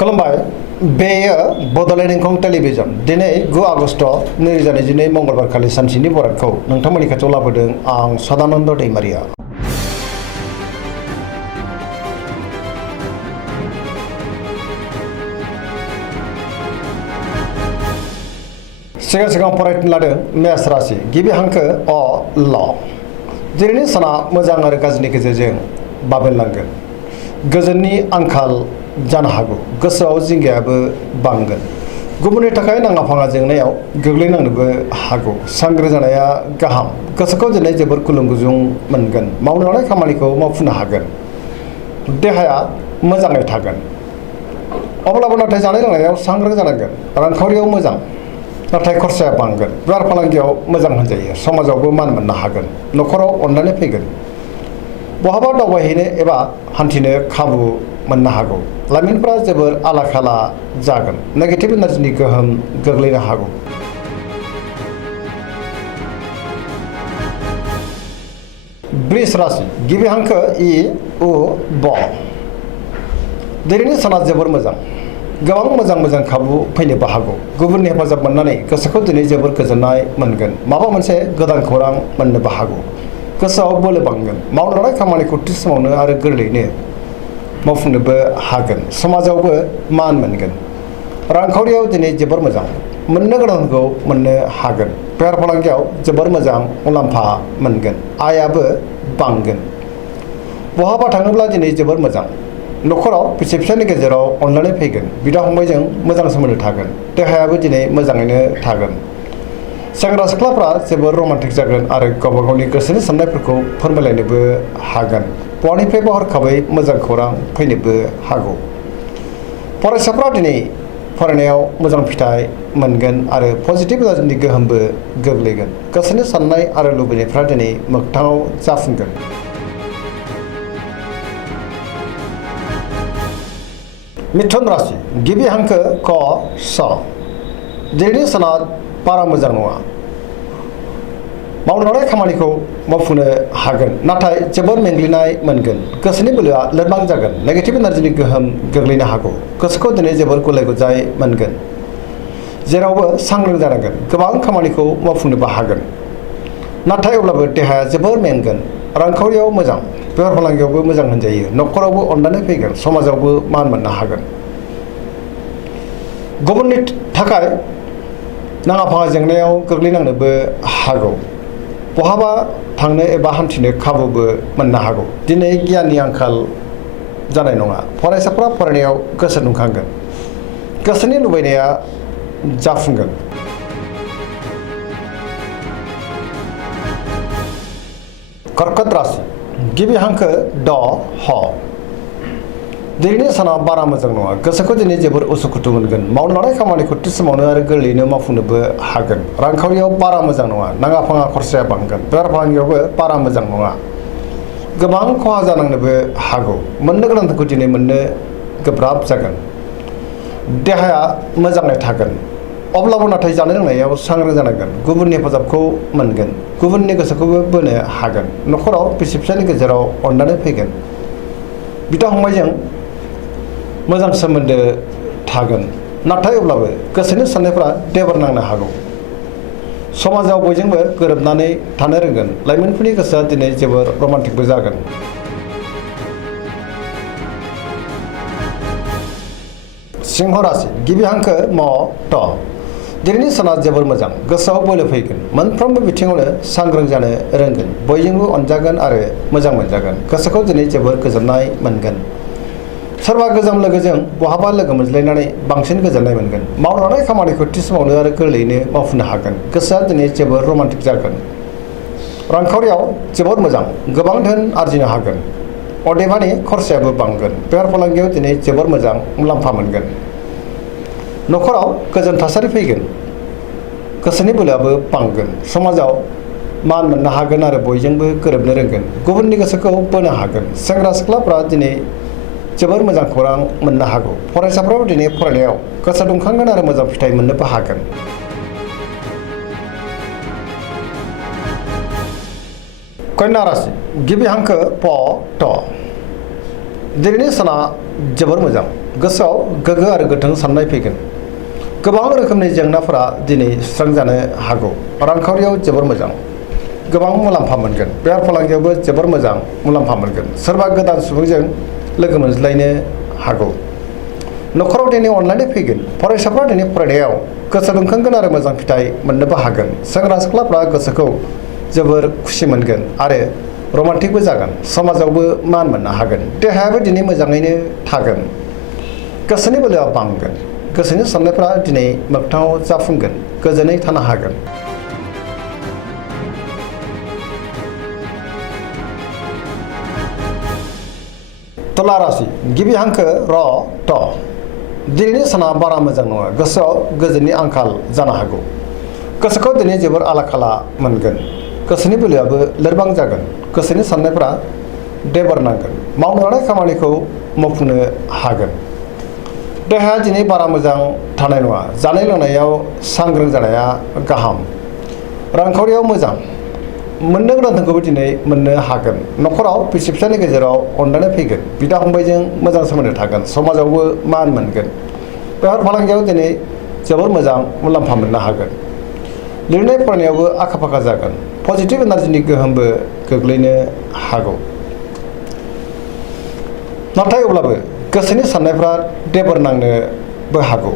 खुलुमबाय बेयो बड'लेण्ड इंखं टेलिभिजन दिनै 9 आगस्ट 2022 मंगलबार खालि सानसेनि बरादखौ नोंथांमोननि खाथियाव लाबोदों आं सदानन्द दैमारिया। सिगां फरायनो लादों मेष राशि गिबि हांखो अ ल। दिनैनि साना मोजां आरो गाज्रिनि गेजेरजों बाबेनलांगोन। गोजोननि आंखाल जानो हागौ, गोसोआव जिंगायाबो बांगोन। गुबुननि थाखाय नाङा फाङा जेंनायाव गोग्लैनांनोबो हागौ। सांग्रां जानाया गाहाम। गोसोखौ दिनै जोबोर गुलुं गुजुं मोनगोन। मावनो लानाय खामानिखौ मावफुंनो हागोन। देहाया मोजाङै थागोन। अब्लाबो नाथाय जानाय लोंनायाव सांग्रां जानांगोन। रांखावरियाव मोजां, नाथाय खरसाया बांगोन। बेफार फालांगियाव मोजां होनजायो। समाजावबो मान मोननो हागोन। न'खराव अननानै फैगोन। बहाबा दावबायहैनो एबा हान्थिनो खाबु मोननो हागौ। लाइमोनफोरा जोबोर आला खाला जागोन। नेगेटिभ एनार्जिनि गोहोम गोग्लैनो हागौ। वृष राशि गिबि हांखो इ उ ब। दिनैनि साना जोबोर मोजां। गोबां मोजां खाबु फैनोबो हागौ। गुबुननि हेफाजाब मोननानै गोसोखौ दिनै जोबोर गोजोननाय मोनगोन। माबा मोनसे गोदान खौरां मोननोबो हागौ। गोसोआव बोलो बांगोन। मावनो लानाय खामानिखौ थि समावनो आरो गोरलैयैनो मावफुंनोबो हागोन। समाजावबो मान मोनगोन। रांखावरियाव दिनै जोबोर मोजां। मोननो गोनांखौ मोननो हागोन। बेफार फालांगियाव जोबोर मोजां मुलाम्फा मोनगोन। आयाबो बांगोन। बहाबा थाङोब्ला दिनै जोबोर मोजां। न'खराव बिसि फिसायनि गेजेराव अनलायनाय फैगोन। बिदा फंबायजों मोजां सोमोन्दो थागोन। देहायाबो दिनै मोजाङैनो थागोन। सेंग्रा सिख्लाफ्रा जोबोर रमान्टिक जागोन आरो गावबा गावनि गोसोनि साननायफोरखौ फोरमायलायनोबो हागोन। बहानिफ्रायबो हरखाबै मोजां खौरां फैनोबो हागौ। फरायसाफ्रा दिनै फरायनायाव मोजां फिथाइ मोनगोन आरो पजिटिभ एनार्जिनि गोहोमबो गोग्लैगोन। गोसोनि साननाय आरो लुबैनायफ्रा दिनै मोगथाङाव जाफुंगोन। मिथुन राशि गिबि हांखो क स। दिनैनि साना बारा मोजां नङा। मावनो लानाय खामानिखौ मावफुंनो हागोन, नाथाय जोबोर मेंग्लिनाय मोनगोन। गोसोनि बोलोआ लोरबां जागोन। नेगेटिभ एनार्जिनि गोहोम गोग्लैनो हागौ। गोसोखौ दिनै जोबोर गुलाय गुजाय मोनगोन। जेरावबो सांग्रां जानांगोन। गोबां खामानिखौ मावफुंनोबो हागोन, नाथाय अब्लाबो देहाया जोबोर मेंगोन। रांखावरियाव मोजां। बेफार फालांगियावबो मोजां होनजायो। न'खरावबो अननानै फैगोन। समाजावबो मान मोननो हागोन। गुबुननि थाखाय नाङा फाङा जेंनायाव गोग्लैनांनोबो हागौ। बहाबा थांनो एबा हान्थिनो खाबुबो मोननो हागौ। दिनै गियाननि आंखाल जानाय नङा। फरायसाफ्रा फरायनायाव गोसो दुंखांगोन। गोसोनि लुबैनाया जाफुंगोन। कर्कट राशि गिबि हांखो ड ह। दिनैनि साना बारा मोजां नङा। गोसोखौ दिनै जोबोर उसुखुथु मोनगोन। मावनो लानाय खामानिखौ थि समावनो आरो गोरलैयैनो मावफुंनोबो हागोन। रांखावरियाव बारा मोजां नङा। नाङा फाङा खरसाया बांगोन। बेफार फालांगियावबो बारा मोजां नङा। गोबां खहा जानांनोबो हागौ। मोननो गोनांखौ दिनै मोननो गोब्राब जागोन। देहाया मोजाङै थागोन। अब्लाबो नाथाय जानाय लोंनायाव सांग्रां जानांगोन। गुबुननि हेफाजाबखौ मोनगोन। गुबुननि गोसोखौबो बोनो हागोन। न'खराव बिसि फिसायनि गेजेराव अननानै फैगोन। बिदा फंबायजों मोजां सोमोन्दो थागोन, नाथाय अब्लाबो गोसोनि साननायफ्रा देबार नांनो हागौ। समाजाव बयजोंबो गोरोबनानै थानो रोंगोन। लाइमोनफोरनि गोसोआ दिनै जोबोर रमान्टिकबो जागोन। सिंह राशि गिबि हांखो म ट। दिनैनि साना जोबोर मोजां। गोसोआव बोलो फैगोन। मोनफ्रोमबो बिथिङावनो सांग्रां जानो रोंगोन। बयजोंबो अनजागोन आरो मोजां मोनजागोन। गोसोखौ दिनै जोबोर गोजोननाय मोनगोन। सोरबा गोजाम लोगोजों बहाबा लोगो मोनज्लायनानै बांसिन गोजोननाय मोनगोन। मावनो लानाय खामानिखौ थि समावनो आरो गोरलैयैनो मावफुंनो हागोन। गोसोआ दिनै जोबोर रमान्टिक जागोन। रांखावरियाव जोबोर मोजां। गोबां धोन आरजिनो हागोन। अदेबानि खरसायाबो बांगोन। बेफार फालांगियाव दिनै जोबोर मोजां मुलाम्फा मोनगोन। न'खराव गोजोन थासारि फैगोन। गोसोनि बोलोआबो बांगोन। समाजाव मान मोननो हागोन आरो बयजोंबो गोरोबनो रोंगोन। गुबुननि गोसोखौ बोनो हागोन। सेंग्रा सिख्लाफ्रा दिनै जोबोर मोजां खौरां मोननो हागौ। फरायसाफ्राबो दिनै फरायनायाव गोसो दुंखांगोन आरो मोजां फिथाइ मोननोबो हागोन। कन्या राशि गिबि हांखो प ट। दिनैनि साना जोबोर मोजां। गोसोआव गोग्गो आरो गोथों साननाय फैगोन। गोबां रोखोमनि जेंनाफोरा दिनै सुस्रांजानो हागौ। रांखावरियाव जोबोर मोजां, गोबां मुलाम्फा मोनगोन। बेफार फालांगियावबो जोबोर मोजां मुलाम्फा मोनगोन। सोरबा गोदान सुबुंजों लोगो मोनज्लायनो हागौ। न'खराव दिनै अनलायनाय फैगोन। फरायसाफ्रा दिनै फरायनायाव गोसो दुंखांगोन आरो मोजां फिथाइ मोननोबो हागोन। सेंग्रा सिख्लाफ्रा गोसोखौ जोबोर खुसि मोनगोन आरो रमान्टिकबो जागोन। समाजावबो मान मोननो हागोन। देहायाबो दिनै मोजाङैनो थागोन। गोसोनि बोलोआ बांगोन। गोसोनि साननायफ्रा दिनै मोगथाङाव जाफुंगोन। गोजोनै थानो हागोन। तुला राशि गिबि हांखो र ट। दिनैनि साना बारा मोजां नङा। गोसोआव गोजोननि आंखाल जानो हागौ। गोसोखौ दिनै जोबोर आला खाला मोनगोन। गोसोनि बोलोआबो लोरबां जागोन। गोसोनि साननायफ्रा देबर नांगोन। मावनो लानाय खामानिखौ मावफुंनो हागोन। देहाया दिनै बारा मोजां थानाय नङा। जानाय लोंनायाव सांग्रां जानाया गाहाम। रांखावरियाव मोजां। मोननो गोनांखौबो दिनै मोननो हागोन। न'खराव बिसि फिसायनि गेजेराव अनलायनाय फैगोन। बिदा फंबायजों मोजां सोमोन्दो थागोन। समाजावबो मान मोनगोन। बेफार फालांगियाव दिनै जोबोर मोजां मुलाम्फा मोननो हागोन। लिरनाय फरायनायावबो आखा फाखा जागोन। पजिटिभ एनार्जिनि गोहोमबो गोग्लैनो हागौ। नाथाय अब्लाबो गोसोनि साननायफ्रा देबर नांनोबो हागौ।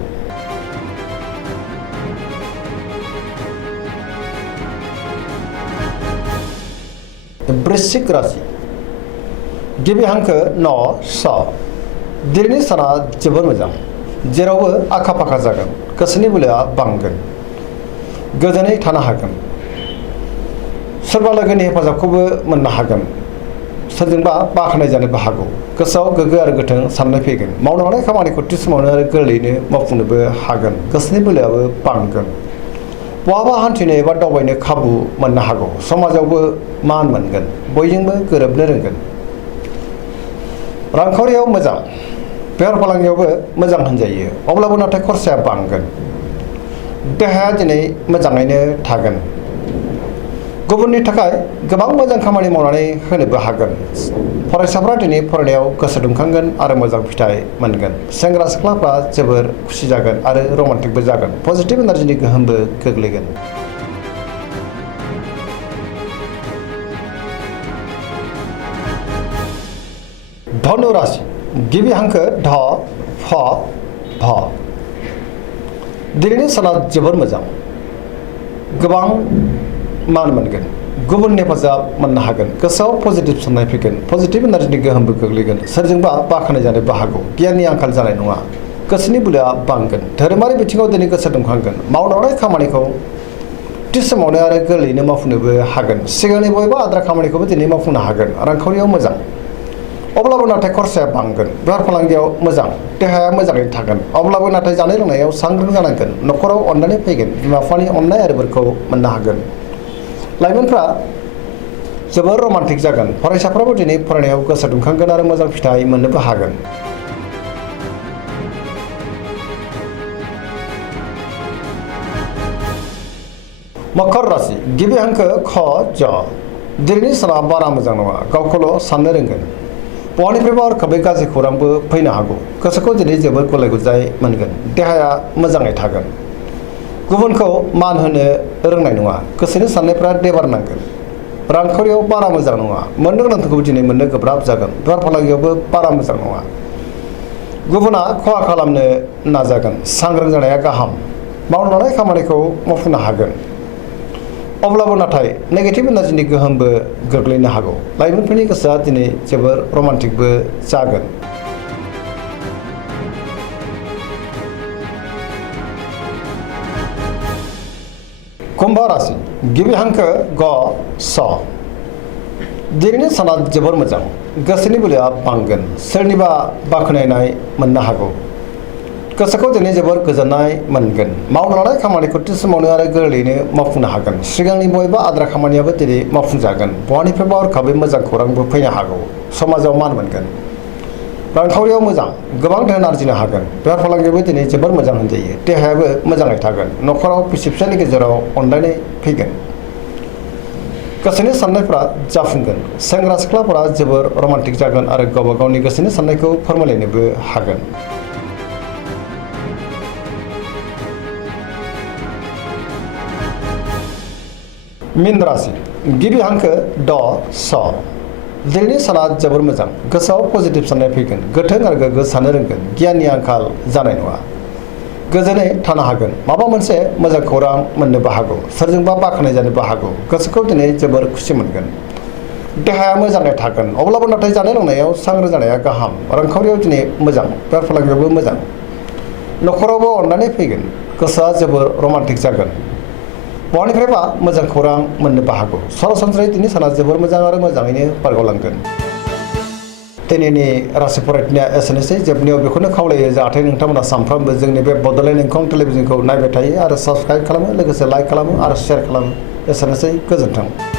वृश्चिक राशि गिबि हांखो न स। दिनैनि साना जोबोर मोजां। जेरावबो आखा फाखा जागोन। गोसोनि बोलोआ बांगोन। गोजोनै थानो हागोन। सोरबा लोगोनि हेफाजाबखौबो मोननो हागोन। सोरजोंबा बाख्नाय जानोबो हागौ। गोसोआव गोग्गो आरो गोथों साननाय फैगोन। मावनो लानाय खामानिखौ थि समावनो आरो गोरलैयैनो मावफुंनोबो हागोन। गोसोनि बोलोआबो बांगोन। बहाबा हान्थिनो एबा दावबायनो खाबु मोननो हागौ। समाजावबो मान मोनगोन। बयजोंबो गोरोबनो रोंगोन। रांखावरियाव मोजां। बेफार फालांगियावबो मोजां होनजायो। अब्लाबो नाथाय खरसाया बांगोन। देहाया दिनै मोजाङैनो थागोन। गुबुननि थाखाय गोबां मोजां खामानि मावनानै होनोबो हागोन। फरायसाफ्रा दिनै फरायनायाव गोसो दुंखांगोन आरो मोजां फिथाइ मोनगोन। सेंग्रा सिख्लाफ्रा जोबोर खुसि जागोन आरो रमान्टिकबो जागोन। पजिटिभ एनार्जिनि गोहोमबो गोग्लैगोन। धनु राशि गिबि हांखो ध फ भ। दिनैनि साना जोबोर मोजां। गोबां मान मोनगोन। गुबुननि हेफाजाब मोननो हागोन। गोसोआव पजिटिभ साननाय फैगोन। पजिटिभ एनार्जिनि गोहोमबो गोग्लैगोन। सोरजोंबा बाख्नाय जानोबो हागौ। गियाननि आंखाल जानाय नङा। गोसोनि बोलोआ बांगोन। धोरोमारि बिथिङाव दिनै गोसो दुंखांगोन। मावनो लानाय खामानिखौ थि समावनो आरो गोरलैयैनो मावफुंनोबो हागोन। सिगांनि बबेबा आद्रा खामानिखौबो दिनै मावफुंनो हागोन। रांखावरियाव मोजां। अब्लाबो नाथाय खरसाया बांगोन। बेफार फालांगियाव मोजां। देहाया मोजाङै थागोन। अब्लाबो नाथाय जानाय लोंनायाव सांग्रां जानांगोन। न'खराव अननानै फैगोन। बिमा बिफानि अननाय आरो बोरखौ मोननो हागोन। लाइमोनफ्रा जोबोर रमान्टिक जागोन। फरायसाफ्राबो दिनै फरायनायाव गोसो दुंखांगोन आरो मोजां फिथाइ मोननोबो हागोन। मकर राशि गिबि हांखो ख ज। दिनैनि साना बारा मोजां नङा। गावखौल' साननो रोंगोन। बहानिफ्रायबा हरखाबै गाज्रि खौरांबो फैनो हागौ। गोसोखौ दिनै जोबोर गलाय गुजाय मोनगोन। देहाया मोजाङै थागोन। गुबुनखौ मान होनो रोंनाय नङा। गोसोनि साननायफ्रा देबार नांगोन। रांखावरियाव बारा मोजां नङा। मोननो गोनांखौ दिनै मोननो गोब्राब जागोन। बेफार फालांगियावबो बारा मोजां नङा। गुबुना खहा खालामनो नाजागोन। सांग्रां जानाया गाहाम। मावनो लानाय खामानिखौ मावफुंनो हागोन। अब्लाबो नाथाय नेगेटिभ एनार्जिनि गोहोमबो गोग्लैनो हागौ। लाइमोनफोरनि गोसोआ दिनै जोबोर रमान्टिकबो जागोन। कुम्भ राशि गिबि हांखो ग स। दिनैनि साना जोबोर मोजां। गोसोनि बोलोआ बांगोन। सोरनिबा बाख्नायनाय मोननो हागौ। गोसोखौ दिनै जोबोर गोजोननाय मोनगोन। मावनो लानाय खामानिखौ थि समावनो आरो गोरलैयैनो मावफुंनो हागोन। सिगांनि बबेबा आद्रा खामानियाबो दिनै मावफुंजागोन। बहानिफ्रायबा हरखाबै मोजां खौरांबो फैनो हागौ। समाजाव मान मोनगोन। रांखावरियाव मोजां। गोबां धोन आरजिनो हागोन। बेफार फालांगियावबो दिनै जोबोर मोजां होनजायो। देहायाबो मोजाङै थागोन। न'खराव बिसि फिसायनि गेजेराव अनलायनाय फैगोन। गोसोनि साननायफ्रा जाफुंगोन। सेंग्रा सिख्लाफोरा जोबोर रमान्टिक जागोन आरो गावबा गावनि गोसोनि साननायखौ फोरमायलायनोबो हागोन। मीन राशि गिबि हांखो ड स दिनैनि साना जोबोर मोजां गोसोआव पजिटिभ साननाय फैगोन गोथों आरो गोग्गो साननो रोंगोन गियाननि आंखाल जानाय नङा गोजोनै थानो हागोन माबा मोनसे मोजां खौरां मोननोबो हागौ सोरजोंबा बाख्नाय जानोबो हागौ गोसोखौ दिनै जोबोर खुसि मोनगोन देहाया मोजाङै थागोन अब्लाबो नाथाय जानाय लोंनायाव सांग्रां जानाया गाहाम रांखावरियाव दिनै मोजां बेफार फालांगियावबो मोजां न'खरावबो अननानै फैगोन गोसोआ जोबोर रमान्टिक जागोन बहानिफ्रायबा मोजां खौरां मोननोबो हागौ सरासनस्रायै दिनै साना जोबोर मोजां आरो मोजाङैनो बारग'लांगोन दिनैनि राशि फरायनाया एसेनोसै जोबनायाव बेखौनो खावलायो जाहाथे नोंथांमोना सानफ्रोमबो जोंनि बे बड'लेण्ड इंखं टेलिभिजनखौ नायबाय थायो आरो साबस्क्राइब खालामो लोगोसे लाइक खालामो आरो शेयार खालामो एसेनोसै गोजोन्थों।